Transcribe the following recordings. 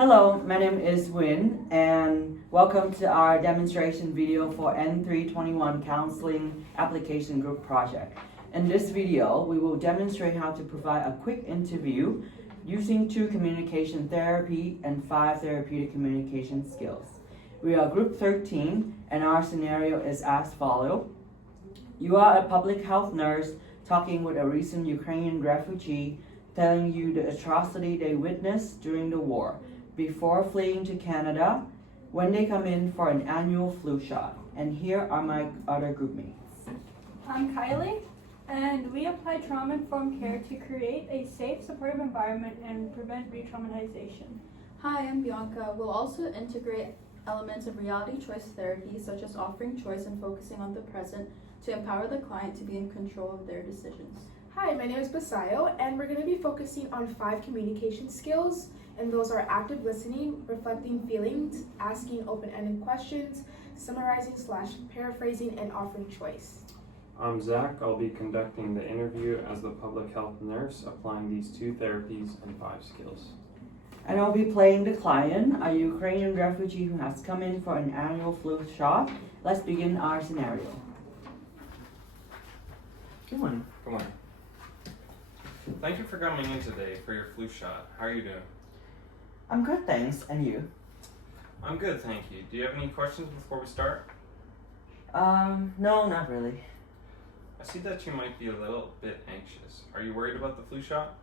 Hello, my name is Win, and welcome to our demonstration video for N321 Counseling Application Group Project. In this video, we will demonstrate how to provide a quick interview using 2 communication therapy and 5 therapeutic communication skills. We are group 13, and our scenario is as follows. You are a public health nurse talking with a recent Ukrainian refugee telling you the atrocity they witnessed during the war before fleeing to Canada when they come in for an annual flu shot. And here are my other group mates. I'm Kylie, and we apply trauma-informed care to create a safe, supportive environment and prevent re-traumatization. Hi, I'm Bianca. We'll also integrate elements of reality choice therapy, such as offering choice and focusing on the present to empower the client to be in control of their decisions. Hi, my name is Basayo, and we're going to be focusing on 5 communication skills, and those are active listening, reflecting feelings, asking open-ended questions, summarizing/paraphrasing, and offering choice. I'm Zach. I'll be conducting the interview as the public health nurse, applying these 2 therapies and 5 skills. And I'll be playing the client, a Ukrainian refugee who has come in for an annual flu shot. Let's begin our scenario. Good morning. Good morning. Thank you for coming in today for your flu shot. How are you doing? I'm good, thanks. And you? I'm good, thank you. Do you have any questions before we start? No, not really. I see that you might be a little bit anxious. Are you worried about the flu shot?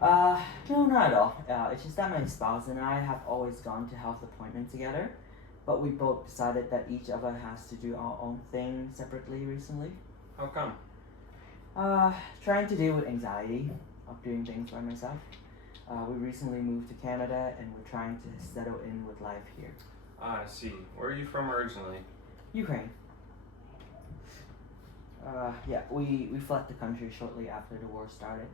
No, not at all. It's just that my spouse and I have always gone to health appointments together, but we both decided that each of us has to do our own thing separately recently. How come? Trying to deal with anxiety of doing things by myself. We recently moved to Canada and we're trying to settle in with life here. I see. Where are you from originally? Ukraine. We fled the country shortly after the war started.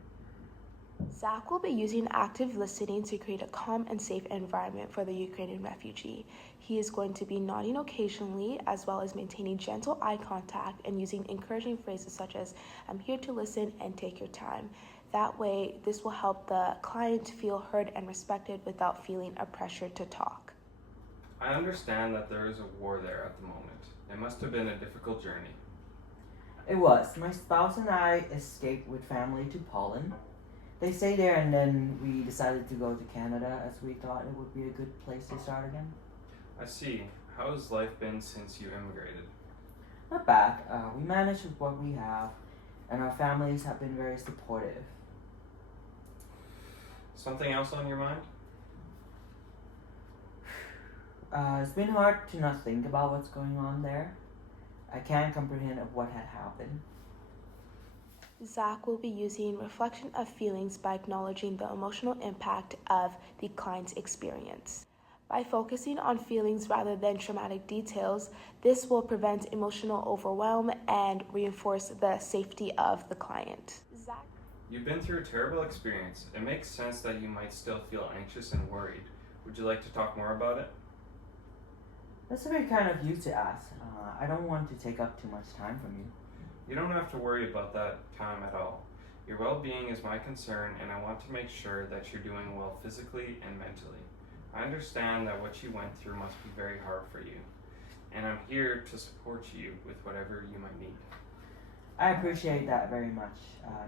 Zach will be using active listening to create a calm and safe environment for the Ukrainian refugee. He is going to be nodding occasionally, as well as maintaining gentle eye contact and using encouraging phrases such as, "I'm here to listen and take your time." That way, this will help the client feel heard and respected without feeling a pressure to talk. I understand that there is a war there at the moment. It must have been a difficult journey. It was. My spouse and I escaped with family to Poland. They stayed there and then we decided to go to Canada as we thought it would be a good place to start again. I see. How has life been since you immigrated? Not bad. We managed with what we have and our families have been very supportive. Something else on your mind? It's been hard to not think about what's going on there. I can't comprehend of what had happened. Zach will be using reflection of feelings by acknowledging the emotional impact of the client's experience. By focusing on feelings rather than traumatic details, this will prevent emotional overwhelm and reinforce the safety of the client. Zach? You've been through a terrible experience. It makes sense that you might still feel anxious and worried. Would you like to talk more about it? That's very kind of you to ask. I don't want to take up too much time from you. You don't have to worry about that time at all. Your well-being is my concern, and I want to make sure that you're doing well physically and mentally. I understand that what you went through must be very hard for you, and I'm here to support you with whatever you might need. I appreciate that very much.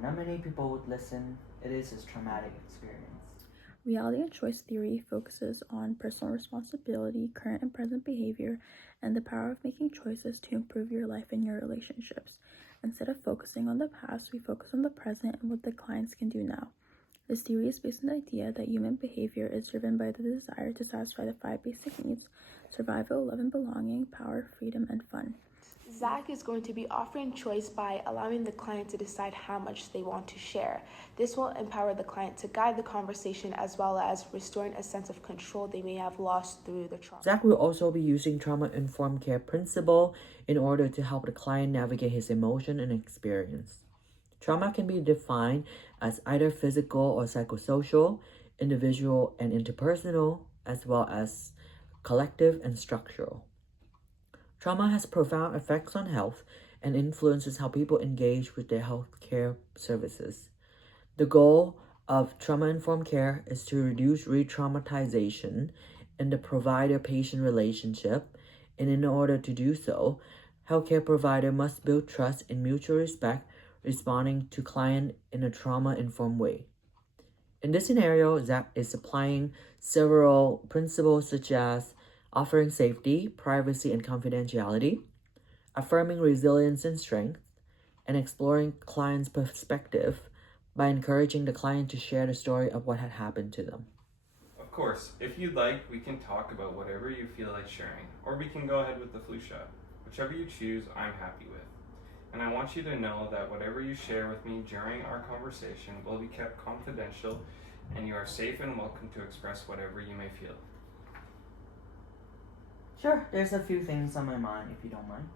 Not many people would listen. It is a traumatic experience. Reality and choice theory focuses on personal responsibility, current and present behavior, and the power of making choices to improve your life and your relationships. Instead of focusing on the past, we focus on the present and what the clients can do now. This theory is based on the idea that human behavior is driven by the desire to satisfy the 5 basic needs: survival, love and belonging, power, freedom, and fun. Zach is going to be offering choice by allowing the client to decide how much they want to share. This will empower the client to guide the conversation as well as restoring a sense of control they may have lost through the trauma. Zach will also be using trauma-informed care principle in order to help the client navigate his emotion and experience. Trauma can be defined as either physical or psychosocial, individual and interpersonal, as well as collective and structural. Trauma has profound effects on health and influences how people engage with their healthcare services. The goal of trauma-informed care is to reduce re-traumatization in the provider-patient relationship, and in order to do so, healthcare provider must build trust in mutual respect, responding to client in a trauma-informed way. In this scenario, Zach is applying several principles such as offering safety, privacy, and confidentiality, affirming resilience and strength, and exploring client's perspective by encouraging the client to share the story of what had happened to them. Of course, if you'd like, we can talk about whatever you feel like sharing, or we can go ahead with the flu shot. Whichever you choose, I'm happy with. And I want you to know that whatever you share with me during our conversation will be kept confidential, and you are safe and welcome to express whatever you may feel. Sure, there's a few things on my mind if you don't mind.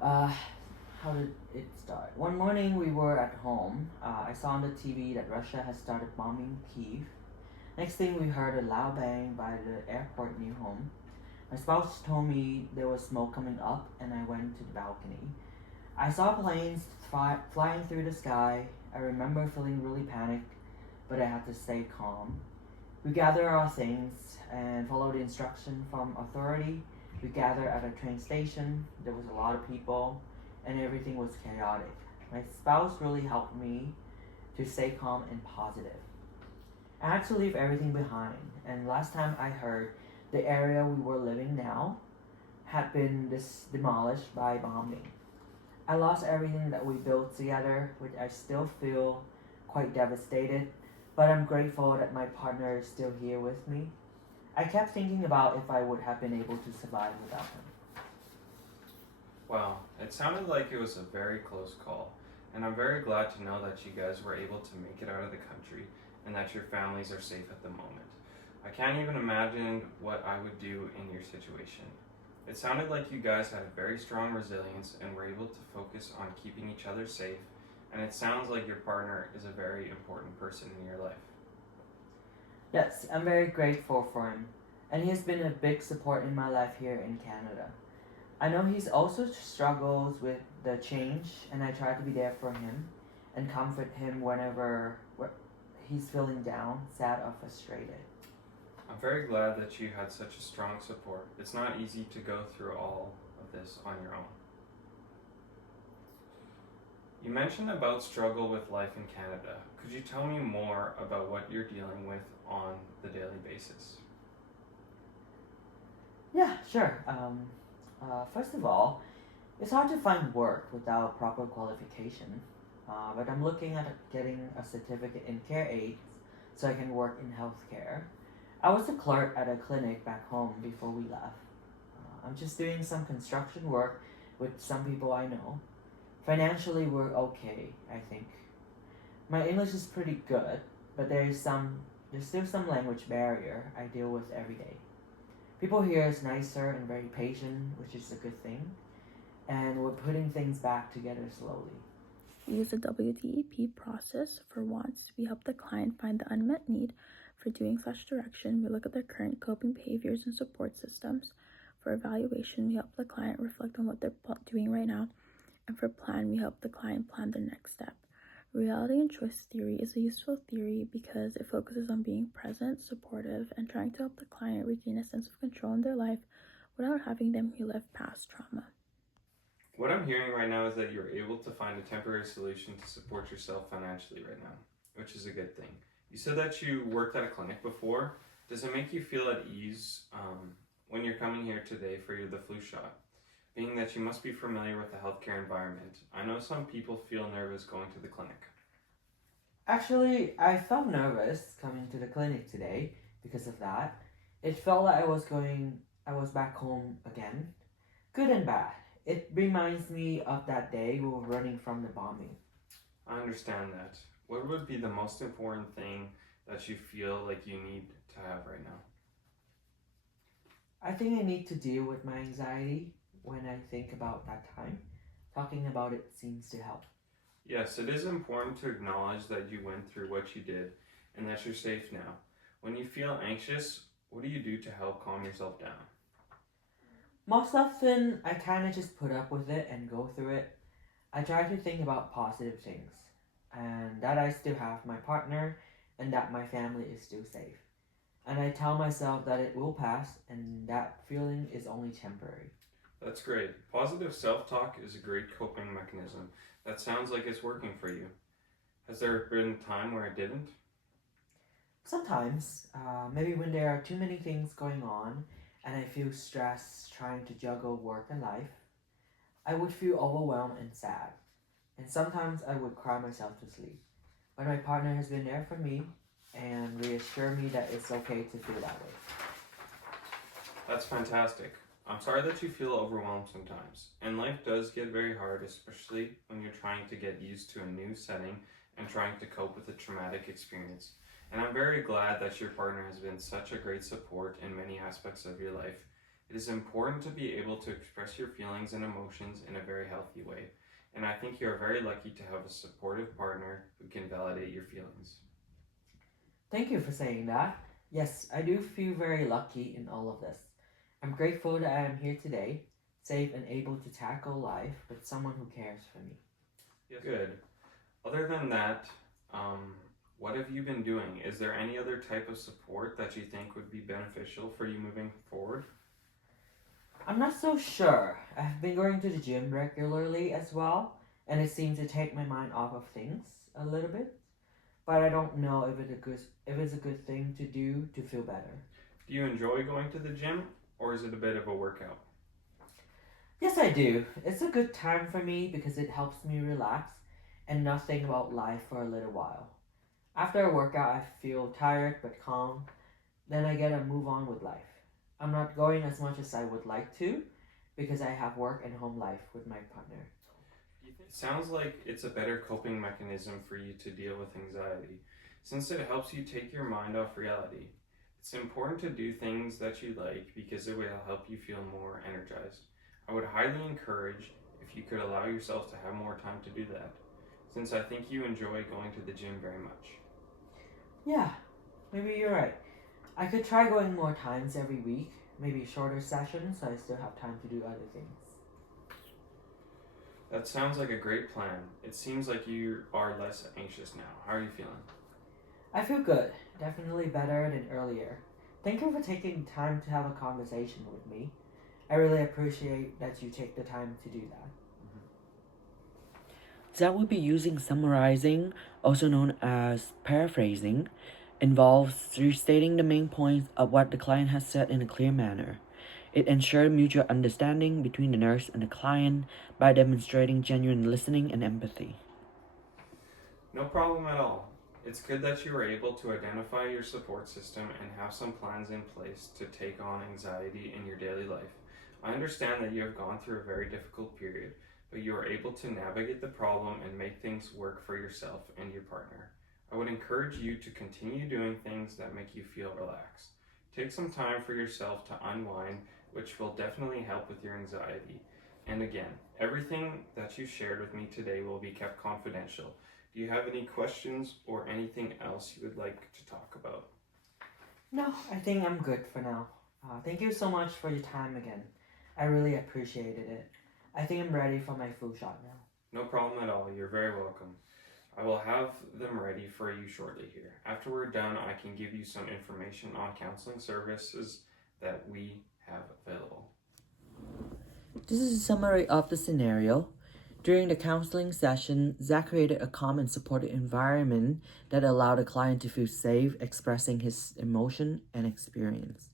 How did it start? One morning we were at home. I saw on the TV that Russia has started bombing Kyiv. Next thing we heard a loud bang by the airport near home. My spouse told me there was smoke coming up, and I went to the balcony. I saw planes flying through the sky. I remember feeling really panicked, but I had to stay calm. We gathered our things and followed the instruction from authority. We gathered at a train station. There was a lot of people, and everything was chaotic. My spouse really helped me to stay calm and positive. I had to leave everything behind, and last time I heard, the area we were living now had been demolished by bombing. I lost everything that we built together, which I still feel quite devastated, but I'm grateful that my partner is still here with me. I kept thinking about if I would have been able to survive without him. Wow, it sounded like it was a very close call, and I'm very glad to know that you guys were able to make it out of the country and that your families are safe at the moment. I can't even imagine what I would do in your situation. It sounded like you guys had a very strong resilience and were able to focus on keeping each other safe, and it sounds like your partner is a very important person in your life. Yes, I'm very grateful for him, and he has been a big support in my life here in Canada. I know he's also struggles with the change, and I try to be there for him and comfort him whenever he's feeling down, sad, or frustrated. I'm very glad that you had such a strong support. It's not easy to go through all of this on your own. You mentioned about struggle with life in Canada. Could you tell me more about what you're dealing with on the daily basis? Yeah, sure. First of all, it's hard to find work without proper qualification, but I'm looking at getting a certificate in care aids so I can work in healthcare. I was a clerk at a clinic back home before we left. I'm just doing some construction work with some people I know. Financially, we're okay, I think. My English is pretty good, but there's still some language barrier I deal with every day. People here is nicer and very patient, which is a good thing, and we're putting things back together slowly. We use the WDEP process. For once, we help the client find the unmet need. For doing such direction, we look at their current coping behaviors and support systems. For evaluation, we help the client reflect on what they're doing right now. And for plan, we help the client plan their next step. Reality and choice theory is a useful theory because it focuses on being present, supportive, and trying to help the client regain a sense of control in their life without having them relive past trauma. What I'm hearing right now is that you're able to find a temporary solution to support yourself financially right now, which is a good thing. You said that you worked at a clinic before. Does it make you feel at ease when you're coming here today for the flu shot? Being that you must be familiar with the healthcare environment, I know some people feel nervous going to the clinic. Actually, I felt nervous coming to the clinic today because of that. It felt like I was back home again. Good and bad. It reminds me of that day we were running from the bombing. I understand that. What would be the most important thing that you feel like you need to have right now? I think I need to deal with my anxiety when I think about that time. Talking about it seems to help. Yes, it is important to acknowledge that you went through what you did and that you're safe now. When you feel anxious, what do you do to help calm yourself down? Most often, I kind of just put up with it and go through it. I try to think about positive things. and that I still have my partner, and that my family is still safe. And I tell myself that it will pass and that feeling is only temporary. That's great. Positive self talk is a great coping mechanism. That sounds like it's working for you. Has there been a time where it didn't? Sometimes, maybe when there are too many things going on and I feel stressed trying to juggle work and life, I would feel overwhelmed and sad. And sometimes I would cry myself to sleep. But my partner has been there for me and reassured me that it's okay to feel that way. That's fantastic. I'm sorry that you feel overwhelmed sometimes. And life does get very hard, especially when you're trying to get used to a new setting and trying to cope with a traumatic experience. And I'm very glad that your partner has been such a great support in many aspects of your life. It is important to be able to express your feelings and emotions in a very healthy way. And I think you are very lucky to have a supportive partner who can validate your feelings. Thank you for saying that. Yes, I do feel very lucky in all of this. I'm grateful that I am here today, safe and able to tackle life with someone who cares for me. Yes. Good. Other than that, what have you been doing? Is there any other type of support that you think would be beneficial for you moving forward? I'm not so sure. I've been going to the gym regularly as well, and it seems to take my mind off of things a little bit. But I don't know if it's a good thing to do to feel better. Do you enjoy going to the gym, or is it a bit of a workout? Yes, I do. It's a good time for me because it helps me relax and not think about life for a little while. After a workout, I feel tired but calm. Then I get to move on with life. I'm not going as much as I would like to because I have work and home life with my partner. It sounds like it's a better coping mechanism for you to deal with anxiety, since it helps you take your mind off reality. It's important to do things that you like because it will help you feel more energized. I would highly encourage if you could allow yourself to have more time to do that, since I think you enjoy going to the gym very much. Yeah, maybe you're right. I could try going more times every week, maybe shorter sessions so I still have time to do other things. That sounds like a great plan. It seems like you are less anxious now. How are you feeling? I feel good, definitely better than earlier. Thank you for taking time to have a conversation with me. I really appreciate that you take the time to do that. That will be using summarizing, also known as paraphrasing, involves restating the main points of what the client has said in a clear manner. It ensures mutual understanding between the nurse and the client by demonstrating genuine listening and empathy. No problem at all. It's good that you were able to identify your support system and have some plans in place to take on anxiety in your daily life. I understand that you have gone through a very difficult period, but you are able to navigate the problem and make things work for yourself and your partner. I would encourage you to continue doing things that make you feel relaxed. Take some time for yourself to unwind, which will definitely help with your anxiety. And again, everything that you shared with me today will be kept confidential. Do you have any questions or anything else you would like to talk about? No, I think I'm good for now. Thank you so much for your time again. I really appreciated it. I think I'm ready for my flu shot now. No problem at all. You're very welcome. I will have them ready for you shortly here. After we're done, I can give you some information on counseling services that we have available. This is a summary of the scenario. During the counseling session, Zach created a calm and supportive environment that allowed the client to feel safe expressing his emotion and experience.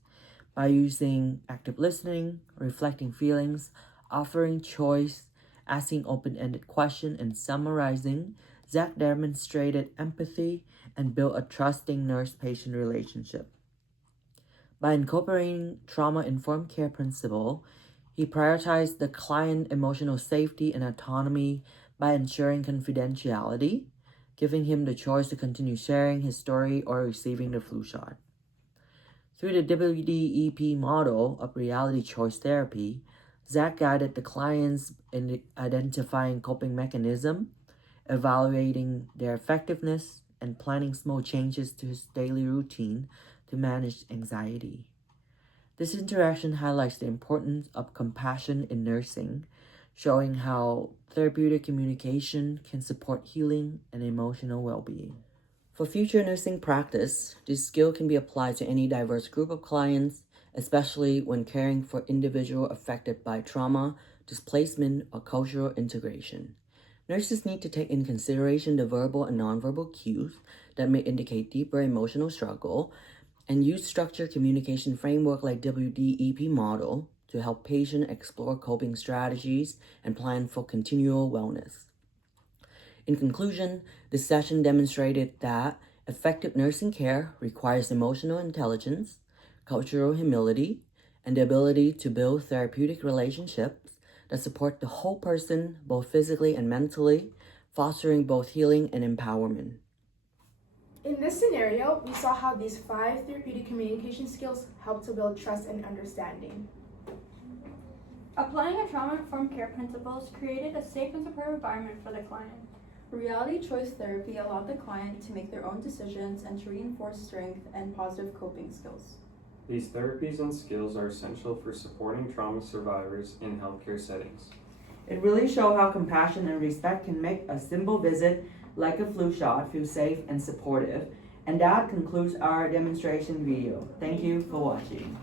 By using active listening, reflecting feelings, offering choice, asking open-ended questions, and summarizing, Zach demonstrated empathy and built a trusting nurse-patient relationship. By incorporating trauma-informed care principle, he prioritized the client emotional safety and autonomy by ensuring confidentiality, giving him the choice to continue sharing his story or receiving the flu shot. Through the WDEP model of reality choice therapy, Zach guided the clients in identifying coping mechanism, evaluating their effectiveness, and planning small changes to his daily routine to manage anxiety. This interaction highlights the importance of compassion in nursing, showing how therapeutic communication can support healing and emotional well-being. For future nursing practice, this skill can be applied to any diverse group of clients, especially when caring for individuals affected by trauma, displacement, or cultural integration. Nurses need to take in consideration the verbal and nonverbal cues that may indicate deeper emotional struggle and use structured communication framework like WDEP model to help patients explore coping strategies and plan for continual wellness. In conclusion, this session demonstrated that effective nursing care requires emotional intelligence, cultural humility, and the ability to build therapeutic relationships that support the whole person, both physically and mentally, fostering both healing and empowerment. In this scenario, we saw how these 5 therapeutic communication skills help to build trust and understanding. Applying a trauma-informed care principles created a safe and supportive environment for the client. Reality choice therapy allowed the client to make their own decisions and to reinforce strength and positive coping skills. These therapies and skills are essential for supporting trauma survivors in healthcare settings. It really showed how compassion and respect can make a simple visit like a flu shot feel safe and supportive. And that concludes our demonstration video. Thank you for watching.